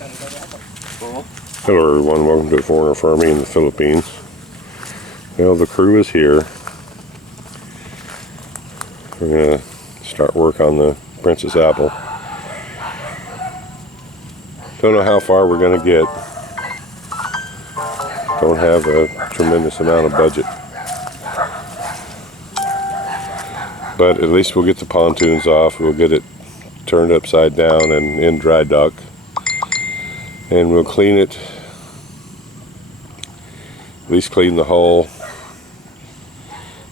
Hello everyone, welcome to Foreigner Farming in the Philippines. Well, the crew is here. We're going to start work on the Princess Apple. Don't know how far we're going to get. Don't have a tremendous amount of budget. But at least we'll get the pontoons off. We'll get it turned upside down and in dry dock. And we'll clean it. At least clean the hull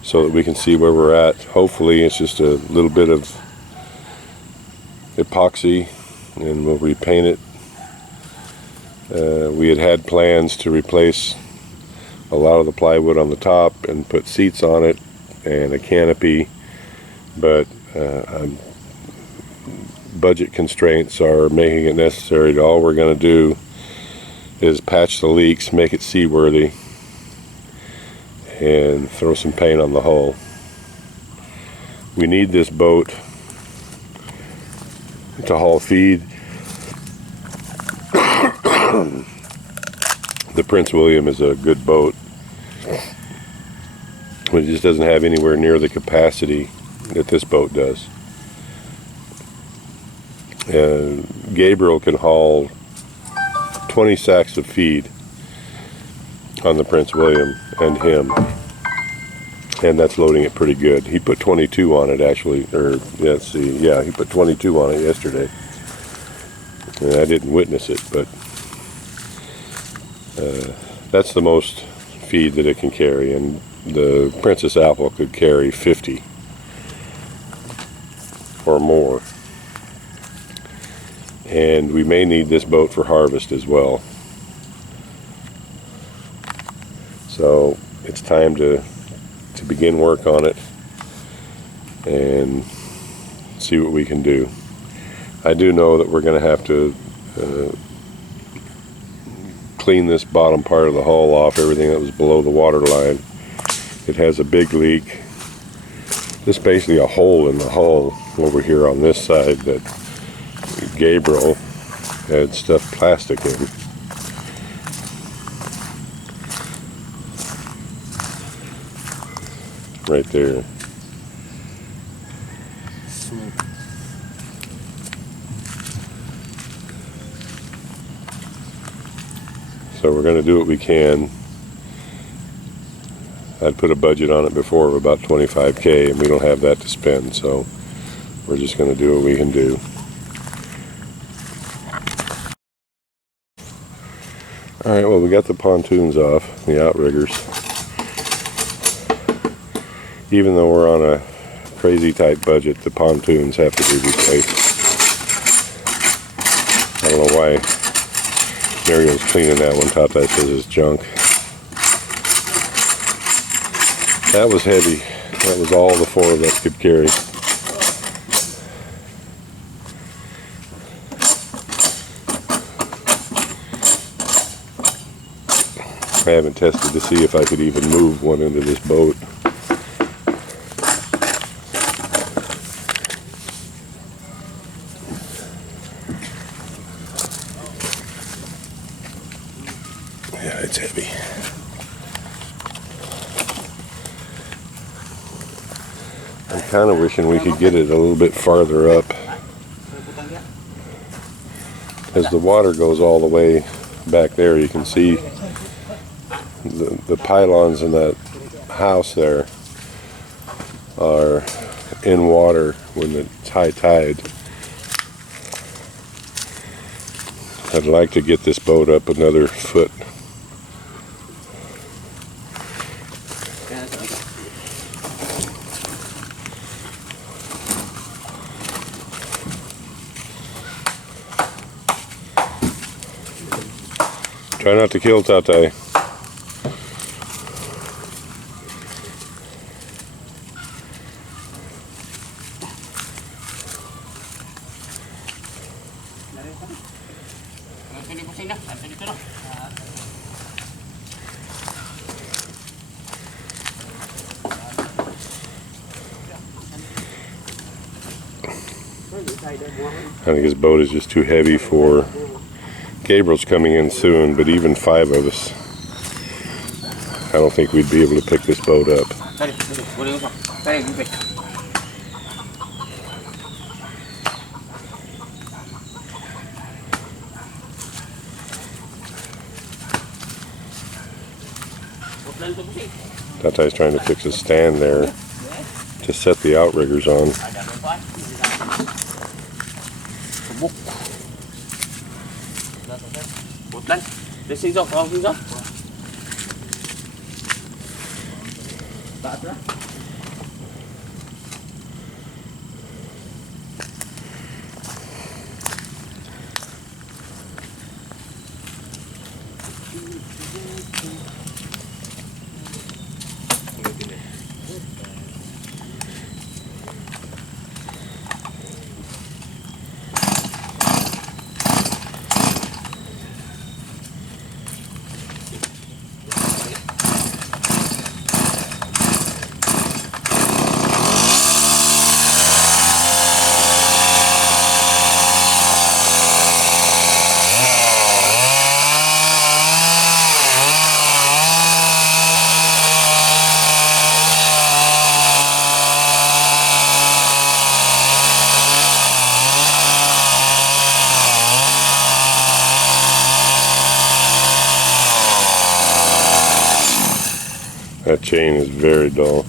so that we can see where we're at. Hopefully it's just a little bit of epoxy and we'll repaint it. We had plans to replace a lot of the plywood on the top and put seats on it and a canopy, but budget constraints are making it necessary to all we're going to do is patch the leaks, make it seaworthy, and throw some paint on the hull. We need this boat to haul feed. The Prince William is a good boat, but it just doesn't have anywhere near the capacity that this boat does. Gabriel can haul 20 sacks of feed on the Prince William and him, and that's loading it pretty good. He put 22 on it actually, or let's see, yeah, he put 22 on it yesterday, and I didn't witness it, but that's the most feed that it can carry, and the Princess Apple could carry 50 or more. And we may need this boat for harvest as well. So it's time to begin work on it and see what we can do. I do know that we're going to have to clean this bottom part of the hull off, everything that was below the water line. It has a big leak. There's basically a hole in the hull over here on this side that Gabriel had stuffed plastic in. Right there. So we're going to do what we can. I'd put a budget on it before of about $25,000, and we don't have that to spend, so we're just going to do what we can do. Alright, well, we got the pontoons off, the outriggers. Even though we're on a crazy tight budget, the pontoons have to be replaced. I don't know why Mariel's cleaning that one. Tata says it's junk. That was heavy. That was all the four of us could carry. I haven't tested to see if I could even move one into this boat. Yeah, it's heavy. I'm kind of wishing we could get it a little bit farther up, as the water goes all the way back there. You can see the pylons in that house there are in water when it's high tide. I'd like to get this boat up another foot. Try not to kill Tata. I think his boat is just too heavy for Gabriel's coming in soon, but even 5 of us, I don't think we'd be able to pick this boat up. Tatay's trying to fix a stand there to set the outriggers on. That chain is very dull.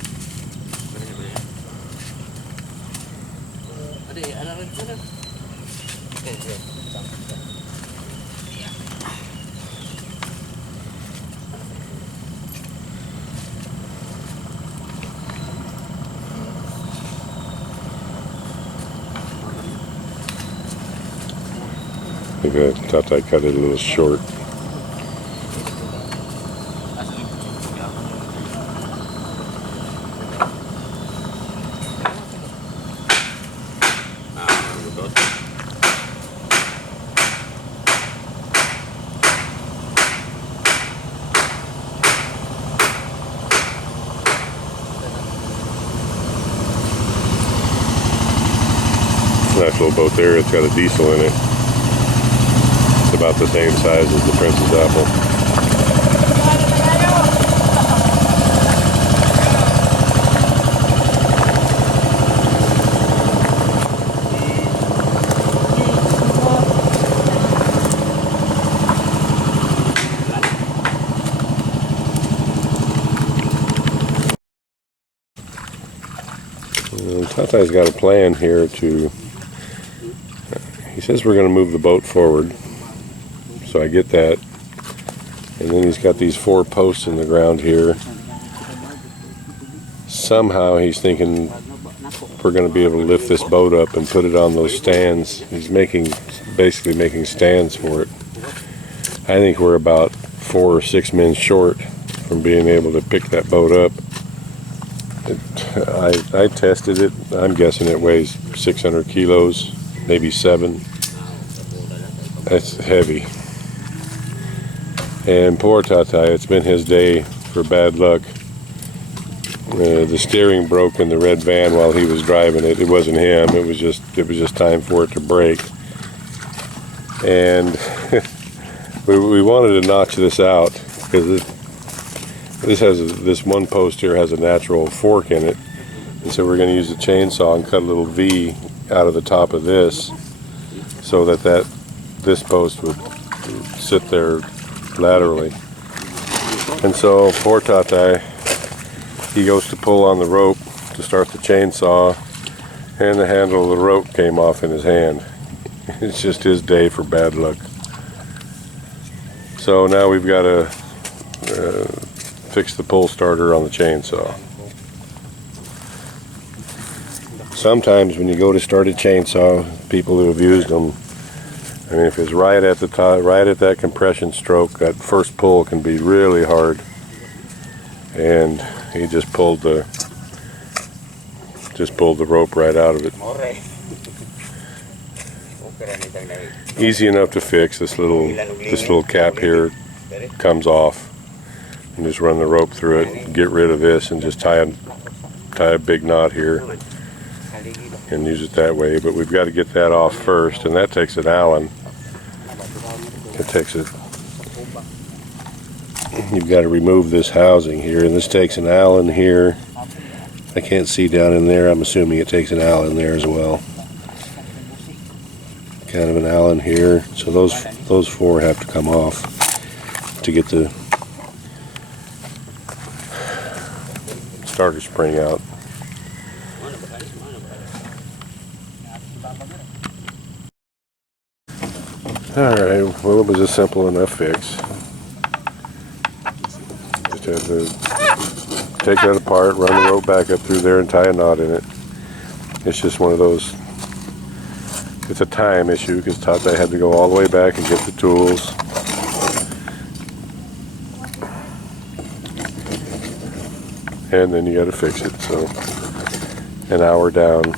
I think Tatay cut it a little short. Nice little boat there. It's got a diesel in it. It's about the same size as the Princess Apple. Tatay's got a plan here to, he says we're going to move the boat forward, so I get that, and then he's got these 4 posts in the ground here. Somehow he's thinking we're going to be able to lift this boat up and put it on those stands. He's basically making stands for it. I think we're about 4 or 6 men short from being able to pick that boat up. I tested it. I'm guessing it weighs 600 kilos, maybe 7. That's heavy. And poor Tatay, it's been his day for bad luck. The steering broke in the red van while he was driving it. It wasn't him. It was just time for it to break. And we wanted to notch this out because this one post here has a natural fork in it, and so we're going to use a chainsaw and cut a little V out of the top of this, so that this post would sit there laterally. And so poor Tatay, he goes to pull on the rope to start the chainsaw, and the handle of the rope came off in his hand. It's just his day for bad luck. So now we've got to fix the pull starter on the chainsaw. Sometimes when you go to start a chainsaw, people who have used them, I mean, if it's right at the top, right at that compression stroke, that first pull can be really hard. And he just pulled the rope right out of it. Easy enough to fix. This little cap here comes off. And just run the rope through it, get rid of this, and just tie a big knot here and use it that way. But we've got to get that off first, and that takes an Allen. takes it. You've got to remove this housing here, and this takes an Allen here. I can't see down in there. I'm assuming it takes an Allen there as well. Kind of an Allen here. So those four have to come off to get the starter spring out. Alright, well, it was a simple enough fix. Just have to take that apart, run the rope back up through there and tie a knot in it. It's just one of those, it's a time issue because Tate had to go all the way back and get the tools. And then you got to fix it, so an hour down.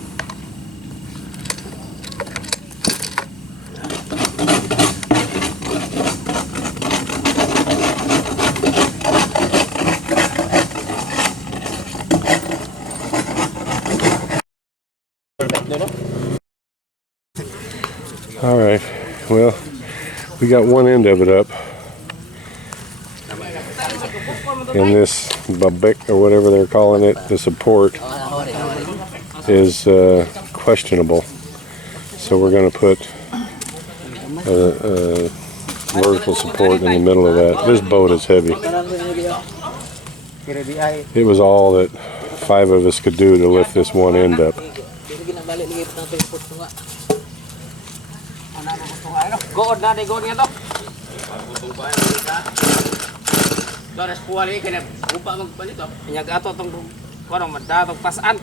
All right, well, we got one end of it up, and this babek or whatever they're calling it, the support is questionable. So we're going to put a vertical support in the middle of that. This boat is heavy. It was all that 5 of us could do to lift this one end up. Good na, good nga to. Doras puwali ka na upa magpanito. Inyag ato itong kuno, madatong pasaan.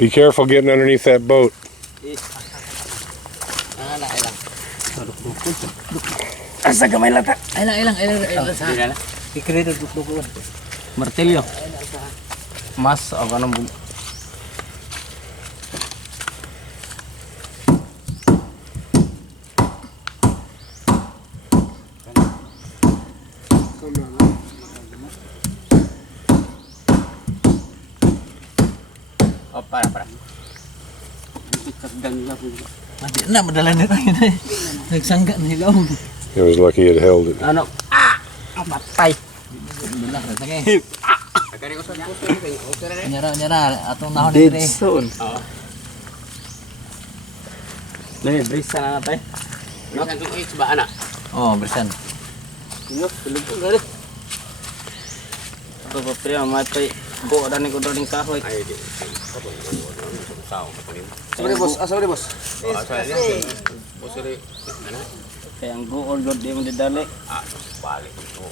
Be careful getting underneath that boat. Asa gamay lata. Ilang. Ikredo duk-duk. Martilyo. Mas o kanang para. Mati na madala nila yun eh. Nagsangga na hilaw. It was lucky it held it. Ano? Matay. Nyara, atong nahon ni Dre. Dahil brisa na natay. Brisan kong H ba anak? Oh, brisan. Tulog ko gari. Ito pa priya, matay. Go dan ko dring kahoy. Ay di. Sorry boss, sorry boss. Boss sorry. Kaya ang go all god di mo didali. Balik ko.